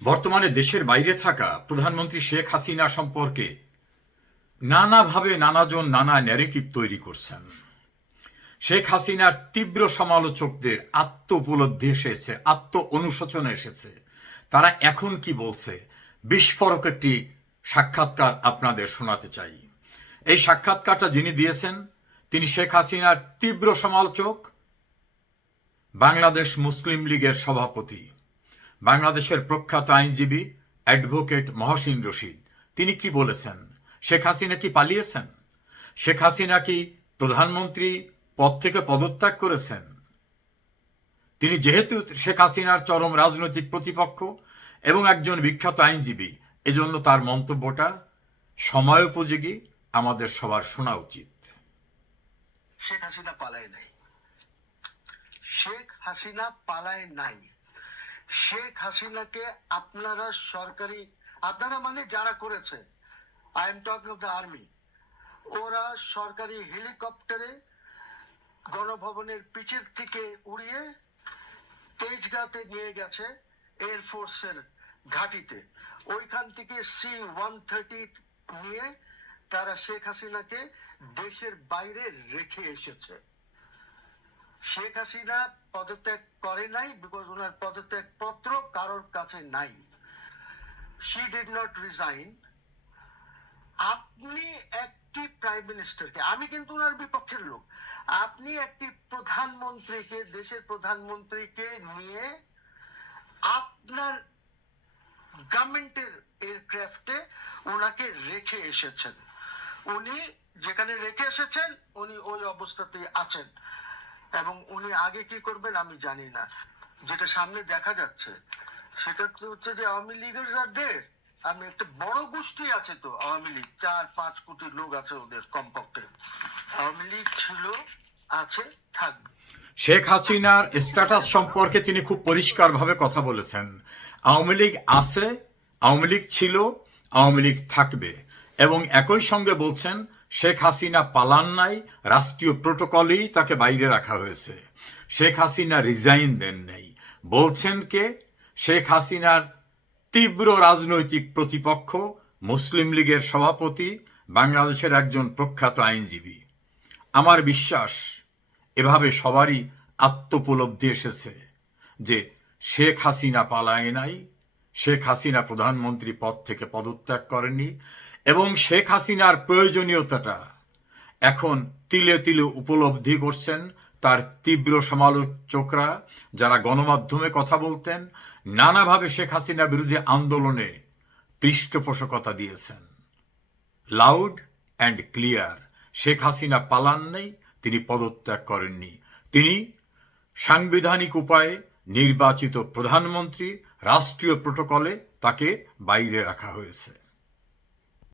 বর্তমানে দেশের বাইরে থাকা প্রধানমন্ত্রী শেখ হাসিনা সম্পর্কে নানাভাবে নানাজন নানা ন্যারেটিভ তৈরি করছেন। শেখ হাসিনার তীব্র সমালোচকদের আত্ম উপলব্ধি এসেছে, আত্ম অনুশোচনা এসেছে। তারা এখন কি বলছে, বিস্ফোরক একটি সাক্ষাৎকার আপনাদের শোনাতে চাই। এই সাক্ষাৎকারটা যিনি দিয়েছেন তিনি শেখ হাসিনার তীব্র সমালোচক, বাংলাদেশ মুসলিম লীগের সভাপতি, বাংলাদেশের প্রখ্যাত আইনজীবী অ্যাডভোকেট মহসিন রশিদ। তিনি কি বলেছেন? শেখ হাসিনা কি পালিয়েছেন? শেখ হাসিনা কি প্রধানমন্ত্রী পদ থেকে পদত্যাগ করেছেন? তিনি যেহেতু শেখ হাসিনার চরম রাজনৈতিক প্রতিপক্ষ এবং একজন বিখ্যাত আইনজীবী, এজন্য তার মন্তব্যটা সময়োপযোগী, আমাদের সবার শোনা উচিত। শেখ হাসিনা পালায় নাই। শেখ হাসিনা পালায় নাই। শেখ হাসিনাকে আপনারা মানে যারা করেছে, I am talking of the army, ওরা সরকারি হেলিকপ্টারে গণভবনের পিচের থেকে উড়িয়ে তেজগাঁতে নিয়ে গেছে এয়ারফোর্সের ঘাঁটিতে। ওইখান থেকে C-130 নিয়ে তারা শেখ হাসিনাকে দেশের বাইরে রেখে এসেছে। শেখ হাসিনা পদত্যাগ করে নাই, বিকজ ওনার পদত্যাগ পত্র কারোর কাছে নাই। She did not resign. আপনি একটি প্রাইম মিনিস্টারকে, আমি কিন্তু ওনার বিপক্ষের লোক, আপনি একটি প্রধানমন্ত্রীকে, দেশের প্রধানমন্ত্রীকে নিয়ে আপনার গভর্নমেন্টের এয়ারক্রাফটে ওনাকে রেখে এসেছেন। উনি যেখানে রেখে এসেছেন উনি ওই অবস্থাতেই আছেন, এবং উনি আগে কি করবেন আমি জানি না। যেটা সামনে দেখা যাচ্ছে সেটা তো হচ্ছে যে আওয়ামী লীগের যাদের, আমি একটা বড় গোষ্ঠী আছে তো আওয়ামী লীগ, 4-5 কোটি লোক আছে ওদের কমপক্ষে। আওয়ামী লীগ ছিল, আছে, থাকবে। শেখ হাসিনার স্ট্যাটাস সম্পর্কে তিনি খুব পরিষ্কারভাবে কথা বলেছেন। আওয়ামী লীগ আছে, আওয়ামী লীগ ছিল, আওয়ামী লীগ থাকবে, এবং একই সঙ্গে বলছেন শেখ হাসিনা পালান নাই, রাষ্ট্রীয় প্রোটোকলেই তাকে বাইরে রাখা হয়েছে। শেখ হাসিনা রিজাইন দেন নাই। বলছেন কে? শেখ হাসিনার তীব্র রাজনৈতিক প্রতিপক্ষ, মুসলিম লীগের সভাপতি, বাংলাদেশের একজন প্রখ্যাত আইনজীবী। আমার বিশ্বাস এভাবে সবারই আত্মোপলব্ধি এসেছে যে শেখ হাসিনা পালায় নাই, শেখ হাসিনা প্রধানমন্ত্রী পদ থেকে পদত্যাগ করেনি, এবং শেখ হাসিনার প্রয়োজনীয়তাটা এখন তিলে তিলে উপলব্ধি করছেন তার তীব্র সমালোচকরা, যারা গণমাধ্যমে কথা বলতেন, নানাভাবে শেখ হাসিনা বিরোধী আন্দোলনে পৃষ্ঠপোষকতা দিয়েছেন। Loud and clear, Sheikh Hasina পালান নাই, তিনি পদত্যাগ করেননি। তিনি সাংবিধানিক উপায়ে নির্বাচিত প্রধানমন্ত্রী, রাষ্ট্রীয় প্রোটোকলে তাকে বাইরে রাখা হয়েছে।